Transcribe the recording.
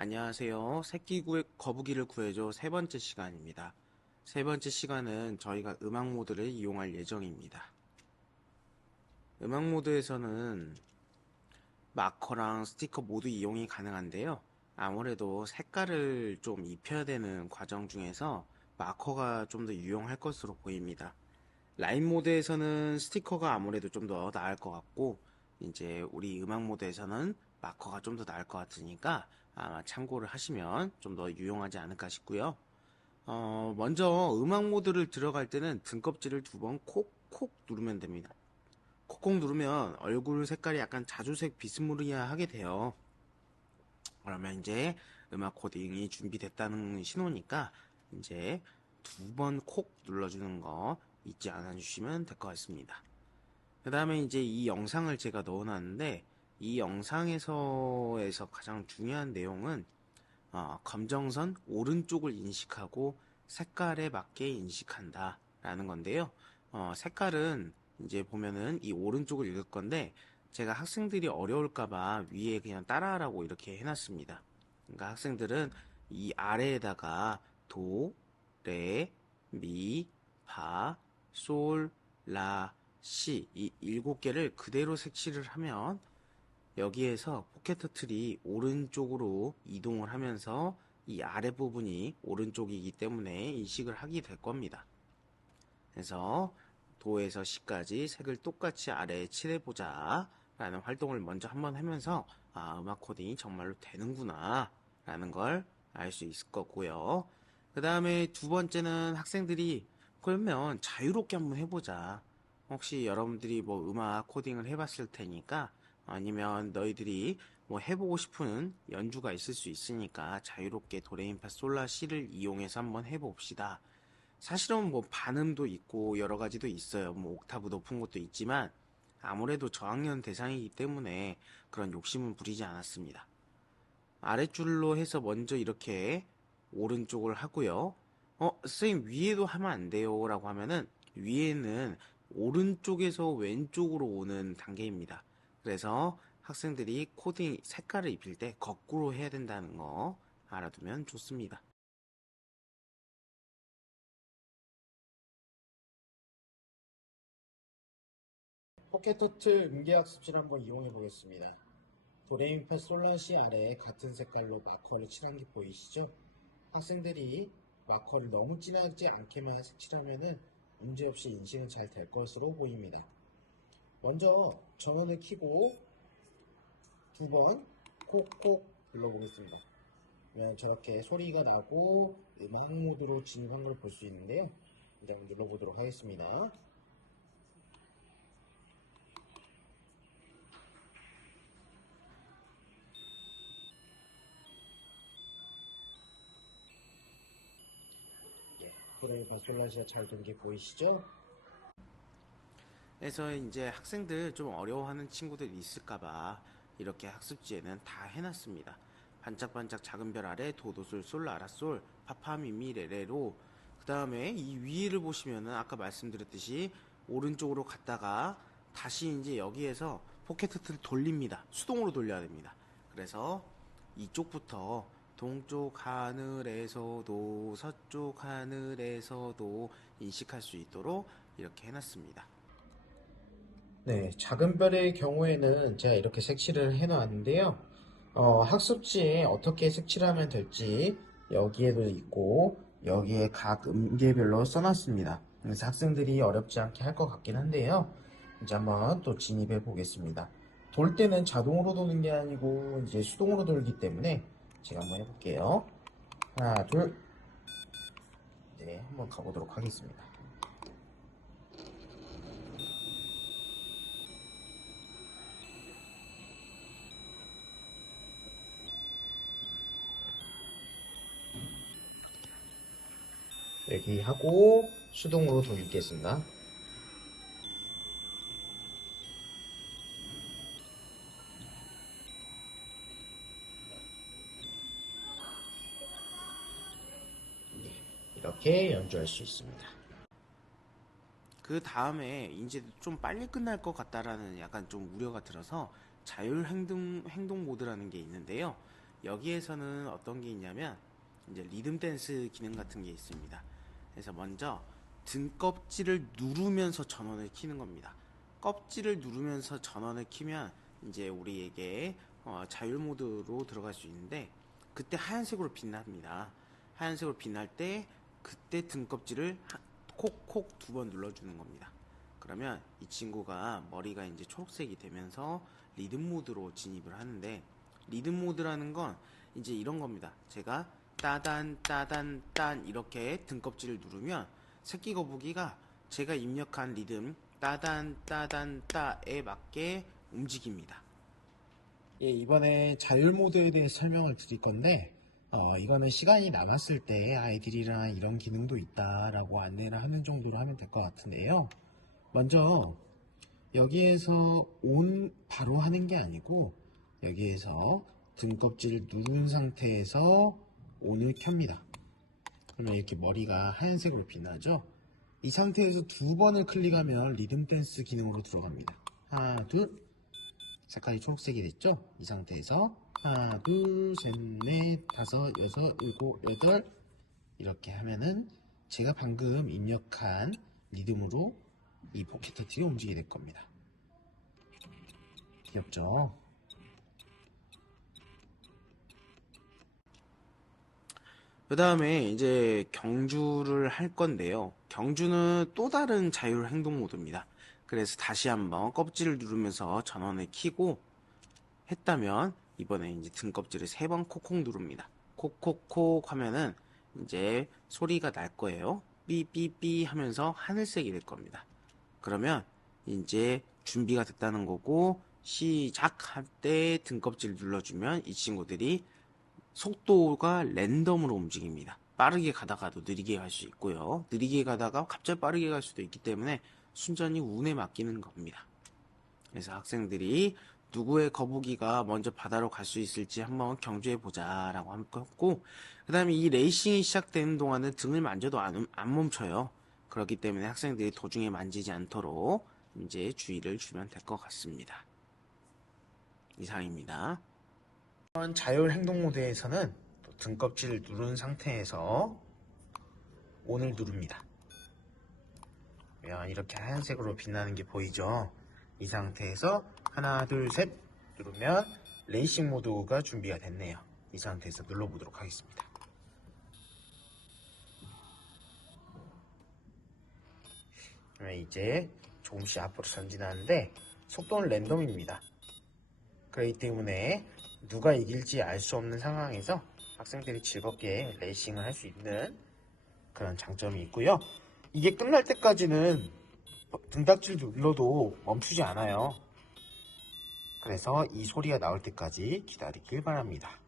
안녕하세요. 새끼 구 거북이를 구해줘 세 번째 시간입니다. 세 번째 시간은 저희가 음악 모드를 이용할 예정입니다. 음악 모드에서는 마커랑 스티커 모두 이용이 가능한데요. 아무래도 색깔을 좀 입혀야 되는 과정 중에서 마커가 좀 더 유용할 것으로 보입니다. 라인 모드에서는 스티커가 아무래도 좀 더 나을 것 같고, 이제 우리 음악 모드에서는 마커가 좀 더 나을 것 같으니까 아마 참고를 하시면 좀 더 유용하지 않을까 싶고요. 어, 먼저 음악 모드를 들어갈 때는 등껍질을 두 번 콕콕 누르면 됩니다. 콕콕 누르면 얼굴 색깔이 약간 자주색 비스무리하게 돼요. 그러면 이제 음악 코딩이 준비됐다는 신호니까 이제 두 번 콕 눌러주는 거 잊지 않아 주시면 될 것 같습니다. 그 다음에 이제 이 영상을 제가 넣어놨는데 이 영상에서에서 가장 중요한 내용은 어, 검정선 오른쪽을 인식하고 색깔에 맞게 인식한다 라는 건데요. 어, 색깔은 이제 보면은 이 오른쪽을 읽을 건데 제가 학생들이 어려울까봐 위에 그냥 따라하라고 이렇게 해놨습니다. 그러니까 학생들은 이 아래에다가 도, 레, 미, 파, 솔, 라, 시 이 일곱 개를 그대로 색칠을 하면 여기에서 포켓 터틀이 오른쪽으로 이동을 하면서 이 아래 부분이 오른쪽이기 때문에 인식을 하게 될 겁니다. 그래서 도에서 시까지 색을 똑같이 아래에 칠해보자 라는 활동을 먼저 한번 하면서 아 음악 코딩이 정말로 되는구나 라는 걸 알 수 있을 거고요. 그 다음에 두 번째는 학생들이 그러면 자유롭게 한번 해보자. 혹시 여러분들이 뭐 음악 코딩을 해봤을 테니까 아니면 너희들이 뭐 해보고 싶은 연주가 있을 수 있으니까 자유롭게 도레미파 솔라 시를 이용해서 한번 해봅시다. 사실은 뭐 반음도 있고 여러 가지도 있어요. 뭐 옥타브 높은 것도 있지만 아무래도 저학년 대상이기 때문에 그런 욕심은 부리지 않았습니다. 아랫줄로 해서 먼저 이렇게 오른쪽을 하고요. 어, 선생님 위에도 하면 안 돼요 라고 하면은 위에는 오른쪽에서 왼쪽으로 오는 단계입니다. 그래서 학생들이 코딩 색깔을 입힐 때 거꾸로 해야 된다는 거 알아두면 좋습니다. 포켓터틀 음계학습실 한번 이용해 보겠습니다. 도레미파 솔라시 아래에 같은 색깔로 마커를 칠한 게 보이시죠? 학생들이 마커를 너무 진하지 않게만 색칠하면은 문제없이 인식은 잘 될 것으로 보입니다. 먼저 전원을 켜고 두 번 콕콕 눌러보겠습니다. 그러면 저렇게 소리가 나고 음악 모드로 진입한 걸 볼 수 있는데요. 일단 눌러보도록 하겠습니다. 예, 그래 바솔라시아 잘된게 보이시죠? 그래서 이제 학생들 좀 어려워하는 친구들 있을까봐 이렇게 학습지에는 다 해놨습니다. 반짝반짝 작은 별 아래 도도솔 솔 라라솔 파파미미 레레로 그 다음에 이 위를 보시면은 아까 말씀드렸듯이 오른쪽으로 갔다가 다시 이제 여기에서 포켓트를 돌립니다. 수동으로 돌려야 됩니다. 그래서 이쪽부터 동쪽 하늘에서도 서쪽 하늘에서도 인식할 수 있도록 이렇게 해놨습니다. 네, 작은 별의 경우에는 제가 이렇게 색칠을 해놨는데요. 어, 학습지에 어떻게 색칠하면 될지 여기에도 있고 여기에 각 음계별로 써놨습니다. 그래서 학생들이 어렵지 않게 할 것 같긴 한데요. 이제 한번 또 진입해 보겠습니다. 돌 때는 자동으로 도는 게 아니고 이제 수동으로 돌기 때문에 제가 한번 해볼게요. 하나, 둘. 네, 한번 가보도록 하겠습니다. 여기 하고 수동으로 돌리겠습니다. 네, 이렇게 연주할 수 있습니다. 그 다음에 이제 좀 빨리 끝날 것 같다라는 약간 좀 우려가 들어서 자율 행동, 행동 모드라는 게 있는데요. 여기에서는 어떤 게 있냐면 이제 리듬 댄스 기능 같은 게 있습니다. 그래서 먼저 등 껍질을 누르면서 전원을 켜는 겁니다. 껍질을 누르면서 전원을 켜면 이제 우리에게 어, 자율 모드로 들어갈 수 있는데 그때 하얀색으로 빛납니다. 하얀색으로 빛날 때 그때 등 껍질을 콕콕 두 번 눌러주는 겁니다. 그러면 이 친구가 머리가 이제 초록색이 되면서 리듬 모드로 진입을 하는데 리듬 모드라는 건 이제 이런 겁니다. 제가 따단 따단 딴 이렇게 등껍질을 누르면 새끼 거북이가 제가 입력한 리듬 따단 따단 따에 맞게 움직입니다. 예, 이번에 자율 모드에 대해 설명을 드릴 건데, 어, 이거는 시간이 남았을 때 아이들이랑 이런 기능도 있다라고 안내를 하는 정도로 하면 될 것 같은데요. 먼저, 여기에서 온 바로 하는 게 아니고, 여기에서 등껍질을 누른 상태에서 온을 켭니다. 그러면 이렇게 머리가 하얀색으로 빛나죠? 이 상태에서 두 번을 클릭하면 리듬 댄스 기능으로 들어갑니다. 하나, 둘, 색깔이 초록색이 됐죠? 이 상태에서 하나, 둘, 셋, 넷, 다섯, 여섯, 일곱, 여덟 이렇게 하면은 제가 방금 입력한 리듬으로 이 포켓 터치가 움직이게 될 겁니다. 귀엽죠? 그 다음에 이제 경주를 할 건데요. 경주는 또 다른 자율 행동 모드입니다. 그래서 다시 한번 껍질을 누르면서 전원을 켜고 했다면 이번에 이제 등 껍질을 세 번 콕콕 누릅니다. 콕콕콕 하면은 이제 소리가 날 거예요. 삐삐삐 하면서 하늘색이 될 겁니다. 그러면 이제 준비가 됐다는 거고 시작할 때 등껍질 눌러주면 이 친구들이 속도가 랜덤으로 움직입니다. 빠르게 가다가도 느리게 갈 수 있고요. 느리게 가다가 갑자기 빠르게 갈 수도 있기 때문에 순전히 운에 맡기는 겁니다. 그래서 학생들이 누구의 거북이가 먼저 바다로 갈 수 있을지 한번 경주해 보자라고 했고, 그 다음에 이 레이싱이 시작되는 동안은 등을 만져도 안, 안 멈춰요. 그렇기 때문에 학생들이 도중에 만지지 않도록 이제 주의를 주면 될 것 같습니다. 이상입니다. 자율 행동 모드에서는 또 등껍질을 누른 상태에서 온을 누릅니다. 이렇게 하얀색으로 빛나는 게 보이죠? 이 상태에서 하나, 둘, 셋 누르면 레이싱 모드가 준비가 됐네요. 이 상태에서 눌러보도록 하겠습니다. 이제 조금씩 앞으로 전진하는데 속도는 랜덤입니다. 그렇기 때문에 누가 이길지 알 수 없는 상황에서 학생들이 즐겁게 레이싱을 할 수 있는 그런 장점이 있고요. 이게 끝날 때까지는 등딱지를 눌러도 멈추지 않아요. 그래서 이 소리가 나올 때까지 기다리길 바랍니다.